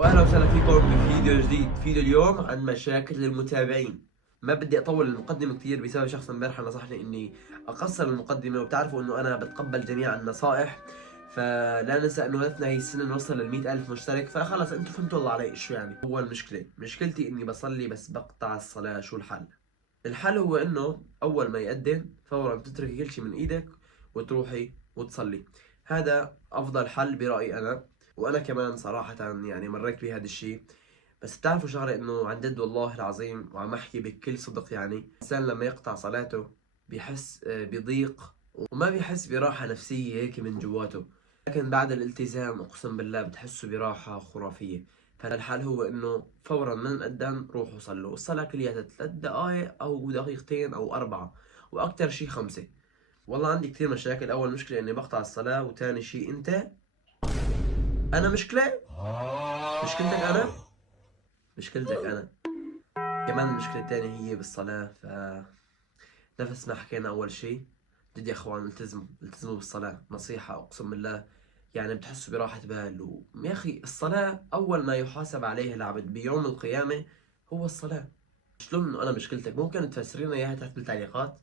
واهلا وسهلا فيكم بفيديو جديد. فيديو اليوم عن مشاكل المتابعين. ما بدي اطول المقدمه كثير بسبب شخص امبارح نصحني اني اقصر المقدمه، وبتعرفوا انه انا بتقبل جميع النصائح. فلا ننسى انه هدفنا هي السنه نوصل لل100,000 مشترك. فخلص انتم فهمتوا الله علي شو يعني. هو مشكلتي اني بصلي بس بقطع الصلاه. شو الحل؟ الحل هو انه اول ما يأذن فورا تتركي كل شيء من ايدك وتروحي وتصلي. هذا افضل حل برأيي انا. وانا كمان صراحة يعني مريت بهذا الشيء. بس بتعرفوا شغلة، انه عن جد والله العظيم وعم احكي بكل صدق، يعني الانسان لما يقطع صلاته بيحس بضيق، وما بيحس براحة نفسية هيك من جواته. لكن بعد الالتزام اقسم بالله بتحسوا براحة خرافية. فالحل هو انه فورا من الأذان روحوا صلوا. الصلاة كلياتها 3 دقائق او دقيقتين او 4، واكثر شيء 5. والله عندي كثير مشاكل. اول مشكلة اني بقطع الصلاة، وثاني شيء انا مشكلتك انا. كمان المشكلة الثانية هي بالصلاة. نفس ما حكينا أول شيء، جد يا أخوان التزموا بالصلاة. نصيحة أقسم بالله، يعني بتحسوا براحة بال. يا أخي الصلاة أول ما يحاسب عليه العبد بيوم القيامة هو الصلاة. شلون إنه أنا مشكلتك؟ ممكن تفسرينا إياها تحت بالتعليقات.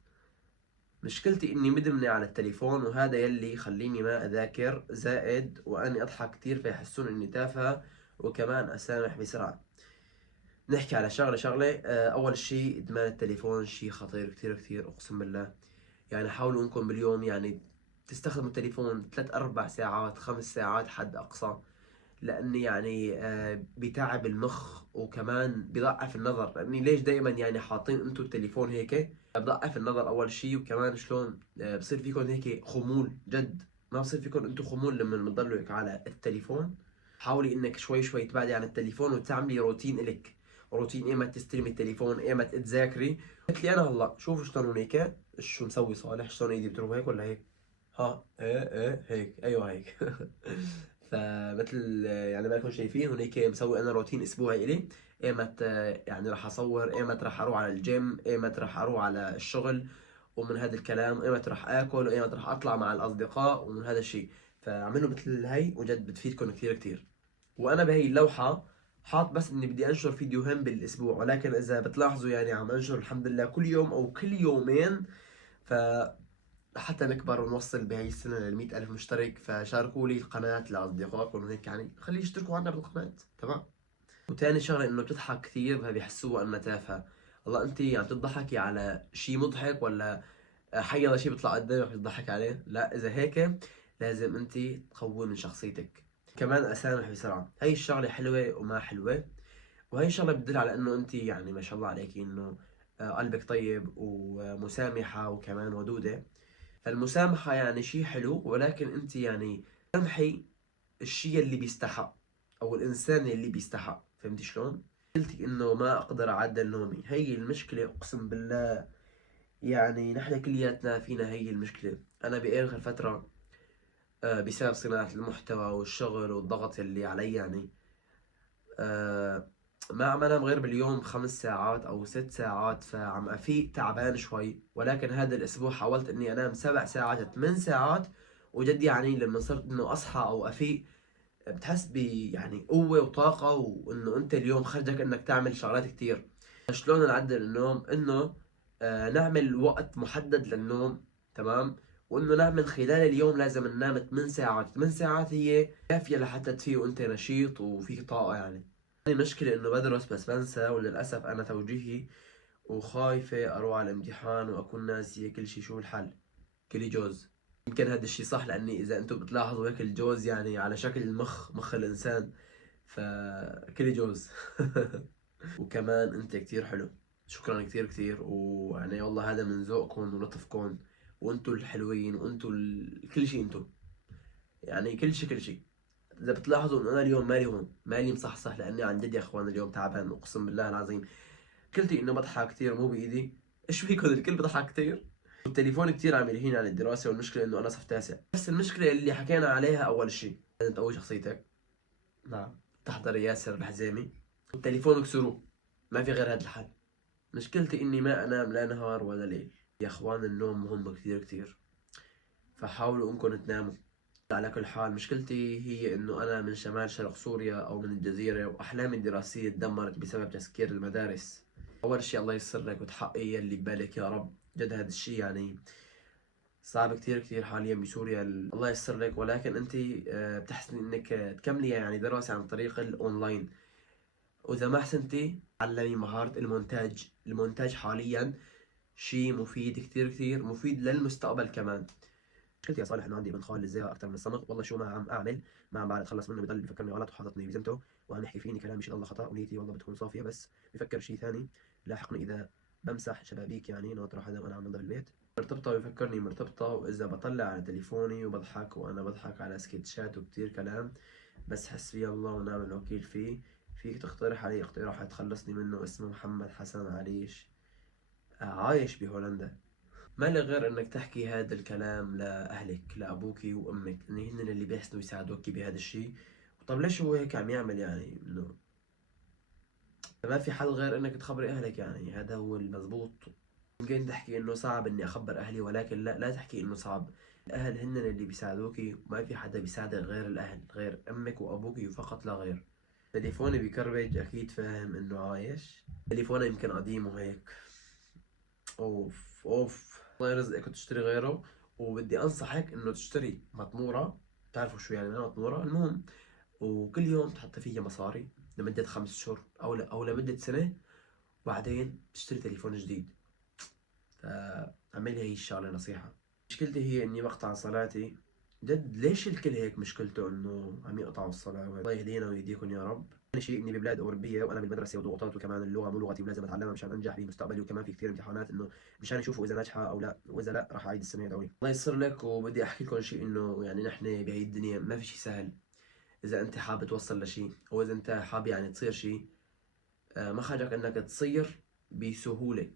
مشكلتي إني مدمنة على التليفون، وهذا يلي يخليني ما أذاكر، زائد وأني أضحك كتير فيحسون إني تافهة، وكمان أسامح بسرعة. نحكي على شغلة. أول شيء إدمان التليفون شيء خطير كتير كتير أقسم بالله. يعني حاولوا انكم باليوم يعني تستخدموا التليفون 3 4 ساعات 5 ساعات حد اقصى. لاني يعني بيتعب المخ، وكمان بيضعف النظر. لاني ليش دائما يعني حاطين انتم التليفون هيك؟ بضعف النظر اول شيء، وكمان شلون بصير فيكم هيك خمول جد. ما بصير فيكم انتم خمول لما بتضلوا هيك على التليفون. حاولي انك شوي شوي تبعدي عن التليفون وتعملي روتين الك. روتين ايمت تستلمي التليفون، ايمت تذاكري. قلت لي انا هلا شوفوا شلون هيك. شو مسوي صالح؟ شلون ايدي بتروح هيك ولا هيك؟ ها ايه هيك، ايوه هيك. فمثل يعني ما لكم شايفين هنيك مسوي انا روتين اسبوعي الي. ايمت يعني راح اصور، ايمت راح اروح على الجيم، ايمت راح اروح على الشغل، ومن هذا الكلام ايمت راح اكل، وايمت راح اطلع مع الاصدقاء، ومن هذا الشيء. فاعملوا مثل هي وجد بتفيدكم كثير كثير. وانا بهي اللوحة حاط بس اني بدي انشر فيديوهين بالاسبوع، ولكن اذا بتلاحظوا يعني عم انشر الحمد لله كل يوم او كل يومين. ف حتى نكبر ونوصل بهي السنة ل100,000 مشترك. فشاركوا لي القناة لأصدقائكم وهيك، يعني خليه يشتركوا عنا بالقناة. تمام. وتاني شغلة إنه بتضحك كثير فبيحسوها إنها تافهة. والله أنت عم تضحكي على شيء مضحك، ولا حيلا شيء بيطلع قدامك بتضحك عليه؟ لا، إذا هيك لازم أنت تقوي من شخصيتك. كمان أسامح بسرعة. هي الشغلة حلوة وما حلوة. وهي شغلة بتدل على إنه أنت يعني ما شاء الله عليكي، إنه قلبك طيب ومسامحة وكمان ودودة. فالمسامحة يعني شيء حلو، ولكن انت يعني سامحي الشيء اللي بيستحق، او الانسان اللي بيستحق. فهمتي شلون؟ قلتي انه ما اقدر اعدل نومي. هي المشكلة اقسم بالله. يعني نحن كلياتنا فينا هي المشكلة. انا باخر فترة بسبب صناعة المحتوى والشغل والضغط اللي علي، يعني آه، ما عم انام غير باليوم 5 ساعات او 6 ساعات. فعم افيق تعبان شوي. ولكن هذا الاسبوع حاولت اني انام 7 ساعات 8 ساعات. وجد يعني لما صرت انه اصحى او افيق بتحس ب يعني قوة وطاقة، وانه انت اليوم خرجك انك تعمل شغلات كتير. شلون نعدل النوم؟ انه نعمل وقت محدد للنوم. تمام. وانه نعمل خلال اليوم لازم ننام 8 ساعات. 8 ساعات هي كافية لحتى تفيق وانت نشيط وفيك طاقة يعني. المشكلة انه بدرس بس بنسى، وللأسف انا توجيهي وخايفة اروح على الامتحان واكون ناسية كل شي. شو الحل؟ كلي جوز. يمكن هذا الشي صح، لاني اذا انتم بتلاحظوا هيك الجوز يعني على شكل مخ الانسان. فكلي جوز. وكمان انت كتير حلو. شكرا كتير كتير. ويعني والله هذا من ذوقكم ولطفكم. وانتم الحلوين، وانتم كل شي انتم. يعني كل شي. اذا بتلاحظوا انه انا اليوم مالي هون، مالي مصحصح، لاني عن جد يا اخوان اليوم تعبان اقسم بالله العظيم. قلتي انه بضحك كثير مو بايدي. ايش فيكم الكل بضحك كثير. والتليفون كثير عم يلهيني عن الدراسه. والمشكله انه انا صف تاسع. بس المشكله اللي حكينا عليها اول شيء، لازم تقوي شخصيتك. نعم. تحضري ياسر الحزامي. والتليفون اكسروه. ما في غير هذا الحل. مشكلتي اني ما انام لا نهار ولا ليل. يا اخوان النوم مهم كثير كثير. فحاولوا انكم تناموا. على كل حال مشكلتي هي إنه أنا من شمال شرق سوريا أو من الجزيرة، وأحلامي الدراسية تدمرت بسبب تسكير المدارس. أول شي الله يسر لك وتحققي اللي ببالك يا رب. جد هذا الشي يعني صعب كتير كتير حاليا بسوريا. الله يسر لك، ولكن أنت بتحسني إنك تكملي يعني دراسة عن طريق الأونلاين. وإذا ما حسنتي علمي مهارة المونتاج. المونتاج حاليا شي مفيد كتير كتير، مفيد للمستقبل كمان. مشكلتي يا صالح انه عندي بنت خال الزيها اكثر من الصمغ، والله شو ما عم اعمل ما عم بعرف اتخلص منه. بضل بفكرني غلط وحاططني بذمته، وعم يحكي فيني كلام مش الله خطا، ونيتي والله بتكون صافيه، بس بفكر شيء ثاني. لاحقني اذا بمسح شبابيك يعني ناطر حدا وانا عم بنضل بالبيت. مرتبطه ويفكرني مرتبطه، واذا بطلع على تليفوني وبضحك وانا بضحك على سكتشات وكتير كلام. بس حسبي الله ونعم الوكيل فيه. فيك تقترح علي اقتراح تخلصني منه؟ اسمه محمد حسن عليش، عايش بهولندا. ما لي غير انك تحكي هذا الكلام لاهلك، لابوك وامك، ان هن اللي بيحسنوا يساعدوك بهذا الشيء. طب ليش هو هيك عم يعمل؟ يعني انه ما في حل غير انك تخبري اهلك، يعني هذا هو المضبوط. ممكن تحكي انه صعب اني اخبر اهلي، ولكن لا، لا تحكي انه صعب. الاهل هن اللي بيساعدوكي، وما في حدا بيساعدك غير الاهل، غير امك وابوك فقط لا غير. تليفوني بكربج، اكيد فاهم انه عايش. تليفوني يمكن قديم وهيك. اوف اوف، الله يرزقك وتشتري غيره. وبدي انصحك انه تشتري مطمورة. بتعرفوا شو يعني مطمورة؟ المهم، وكل يوم تحط فيها مصاري لمدة 5 شهور او لمدة سنة، وبعدين تشتري تليفون جديد. فاعملي هي الشغلة نصيحة. مشكلتي هي اني بقطع صلاتي. جد ليش الكل هيك مشكلته انه عم يقطعوا الصلاة؟ الله يهدينا ويهديكم يا رب. ثاني شيء اني ببلاد اوروبيه وانا بالمدرسه وضغوطات، وكمان اللغه مو لغتي ولازم اتعلمها مشان انجح بمستقبلي، وكمان في كثير امتحانات انه مشان يشوفوا اذا ناجحه او لا، واذا لا راح اعيد السنه هذولي. الله يسر لك. وبدي احكي لكم شيء، انه يعني نحن بهي الدنيا ما في شيء سهل. اذا انت حابب توصل لشيء، او اذا انت حابب يعني تصير شيء، ما خرجك انك تصير بسهوله.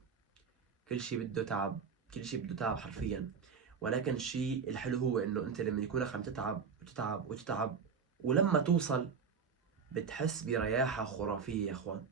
كل شيء بده تعب، كل شيء بده تعب حرفيا. ولكن الشيء الحلو هو انه انت لما يكونك عم تتعب وتتعب وتتعب، ولما توصل بتحس برياحة خرافية يا اخوان.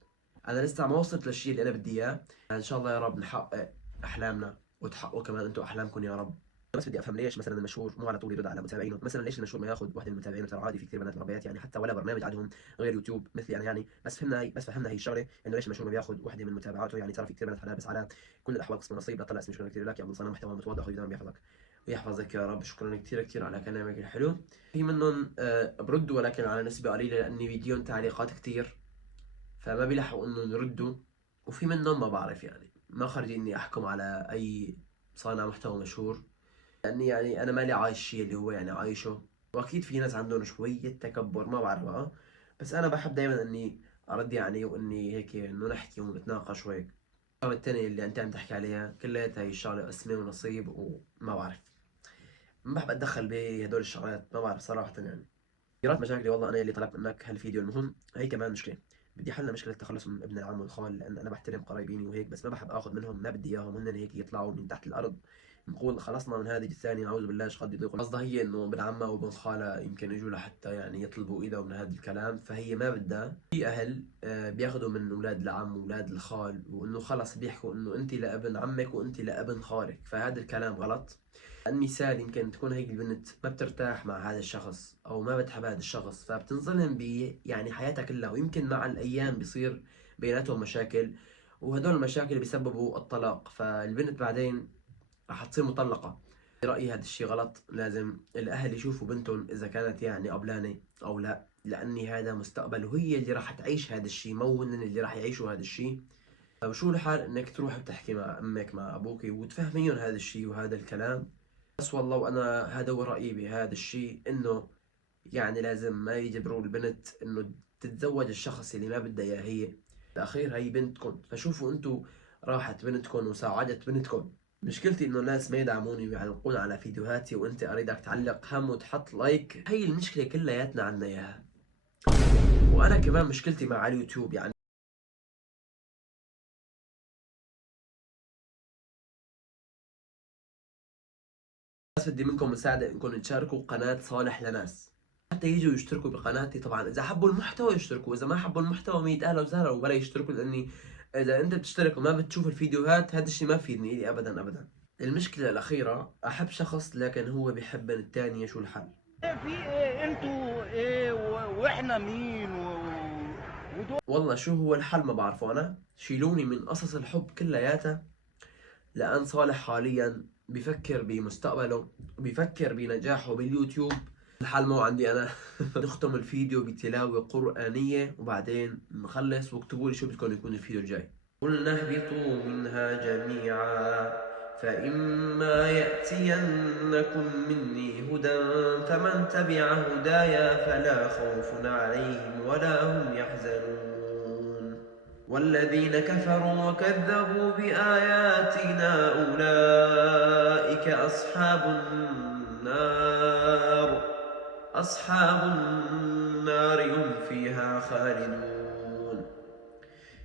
انا لسه ما وصلت للشيء اللي انا بدي اياه. ان شاء الله يا رب نحقق احلامنا، وتحققوا كمان انتم احلامكم يا رب. بس بدي افهم ليش مثلا المشهور مو على طول يرد على متابعينه؟ مثلا ليش المشهور ما ياخذ واحده من متابعينه؟ ترى عادي في كثير بنات مربيات يعني، حتى ولا برنامج عندهم غير يوتيوب مثلي انا يعني. بس فهمنا هي الشغله، انه ليش المشهور ما بياخذ واحده من متابعاته؟ يعني ترى في كثير بنات حلال، بس على كل الاحوال قسم نصيب. لا طلع اسمي، شكرا كثير لك يا ابو صنم، محتوى متواضع ويدوم بيحفظك ويحفظك يا رب. شكرا كثير كثير على كلامك الحلو. في منهم برد، ولكن على نسبه قليله لاني بيجيهم تعليقات كثير، فما بيلحقوا انه يردوا. وفي منهم ما بعرف، يعني ما خرج اني احكم على اي صانع محتوى مشهور، لاني يعني انا مالي عايش الشيء اللي هو يعني عايشه. واكيد في ناس عندهم شوية تكبر، ما بعرف بقى. بس انا بحب دائما اني ارد يعني، واني هيك انه نحكي ونتناقش وهيك. الشغلة التانية اللي انت عم تحكي عليها كلياتها هي الشغلة اسمه ونصيب، وما بعرف، ما بحب اتدخل بهدول الشغلات، ما بعرف صراحة يعني. كثيرات مشاكلي والله انا اللي طلبت منك هالفيديو. المهم هي كمان مشكله، بدي حل مشكله التخلص من ابن العم والخال، لان انا بحترم قرايبيني وهيك، بس ما بحب اخذ منهم، ما بدي اياهم هن هيك يطلعوا من تحت الارض نقول خلصنا من هذه الثانيه، اعوذ بالله ايش قد يضيقوا. قصدها هي انه ابن عمها وابن خالها يمكن يجوا لحتى يعني يطلبوا ايدها من هذا الكلام، فهي ما بدها. في اهل بياخذوا من اولاد العم واولاد الخال، وانه خلص بيحكوا انه انت لابن عمك وانت لابن خالك، فهذا الكلام غلط. المثال يمكن تكون هيك البنت ما بترتاح مع هذا الشخص او ما بتحب هذا الشخص، فبتنظلم يعني حياتها كلها، ويمكن مع الايام بيصير بيناتهم مشاكل، وهدول المشاكل بيسببوا الطلاق، فالبنت بعدين رح تصير مطلقة. برأيي هذا الشيء غلط. لازم الأهل يشوفوا بنتهم إذا كانت يعني قبلانة أو لا، لأني هذا مستقبل، وهي اللي راح تعيش هذا الشيء، مو هن اللي راح يعيشوا هذا الشيء. وشو الحال إنك تروح بتحكي مع أمك مع أبوك وتفهميهم هذا الشيء وهذا الكلام. بس والله، وأنا هذا هو رأيي بهذا الشيء، إنه يعني لازم ما يجبروا البنت إنه تتزوج الشخص اللي ما بدها إياه هي. بالأخير هي بنتكم، فشوفوا أنتوا راحت بنتكم وسعادة بنتكم. مشكلتي إنه الناس ما يدعموني ويعلقون على فيديوهاتي، وأنت أريدك تعلق هم وتحط لايك. هي المشكلة كلياتنا عنا إياها. وأنا كمان مشكلتي مع اليوتيوب يعني. بس بدي منكم مساعدة، انكم تشاركوا قناة صالح لناس حتى يجوا يشتركوا بقناتي. طبعا اذا حبوا المحتوى يشتركوا، اذا ما حبوا المحتوى ميت اهلا وسهلا وبلا يشتركوا، لاني اذا انت بتشترك وما بتشوف الفيديوهات هذا الشيء ما بفيدني إلي ابدا ابدا. المشكلة الاخيرة، احب شخص لكن هو بيحب الثانية، شو الحل؟ في ايه انتوا ايه واحنا مين ودول. والله شو هو الحل ما بعرفه أنا، شيلوني من قصص الحب كلياتها، لأن صالح حاليا بيفكر بمستقبله وبيفكر بنجاحه باليوتيوب. الحل مو عندي أنا. نختم الفيديو بتلاوة قرآنية وبعدين نخلص، واكتبوا لي شو بدكم يكون الفيديو الجاي. قلنا اهبطوا منها جميعا فإما يأتينكم مني هدى فمن تبع هدايا فلا خوف عليهم ولا هم يحزنون. والذين كفروا وكذبوا بآياتنا أولئك أصحاب النار هم فيها خالدون.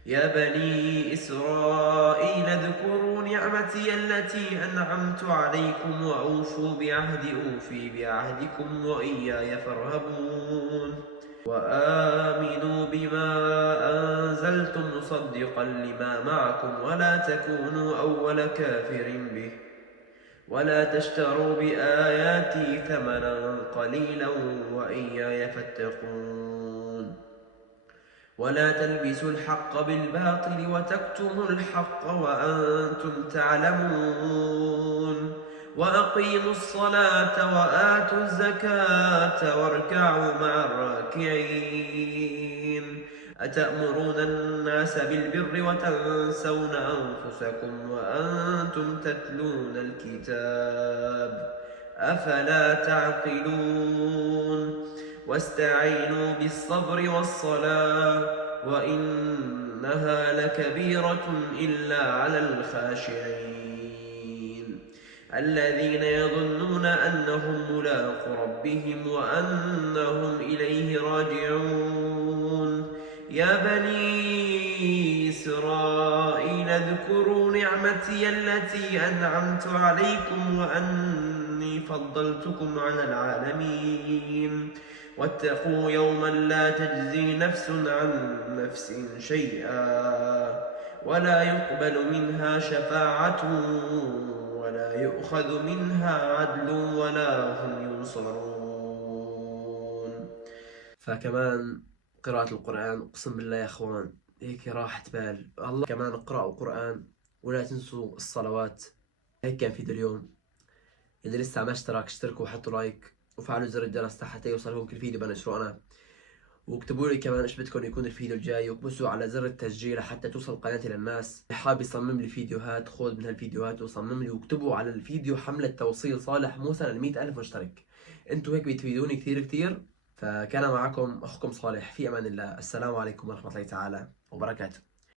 يا بني إسرائيل اذكروا نعمتي التي أنعمت عليكم وأوفوا بعهدي أوفي بعهدكم وإياي فارهبون. وآمنوا بما أنزلت مصدقا لما معكم ولا تكونوا أول كافر به ولا تشتروا بآياتي ثمنا قليلا وإياي فاتقون. ولا تلبسوا الحق بالباطل وتكتموا الحق وأنتم تعلمون. وأقيموا الصلاة وآتوا الزكاة واركعوا مع الراكعين. أتأمرون الناس بالبر وتنسون أنفسكم وأنتم تتلون الكتاب أفلا تعقلون. واستعينوا بالصبر والصلاة وإنها لكبيرة إلا على الخاشعين الذين يظنون أنهم ملاقو ربهم وأنهم إليه راجعون. يا بني إسرائيل اذكروا نعمتي التي أنعمت عليكم وأني فضلتكم على العالمين. واتقوا يوما لا تجزي نفس عن نفس شيئا ولا يقبل منها شفاعة ولا يؤخذ منها عدل ولا هم ينصرون. فكمان قراءة القرآن أقسم بالله يا أخوان هيك راحة بال الله. كمان اقرأوا قرآن ولا تنسوا الصلوات. هيك كان فيديو اليوم. إذا لسه ما اشترك اشتركوا وحطوا لايك وفعلوا زر الجرس حتى يوصلكم كل فيديو بنشره أنا. واكتبوا لي كمان ايش بدكم يكون الفيديو الجاي وكبسوا على زر التسجيل حتى توصل قناتي للناس. اللي حاب يصمم لي فيديوهات خذ من هالفيديوهات وصمم لي، واكتبوا على الفيديو حملة توصيل صالح موسى ل100,000 مشترك. انتوا هيك بتفيدوني كثير كثير. فكان معكم أخوكم صالح، في أمان الله. السلام عليكم ورحمة الله تعالى وبركاته.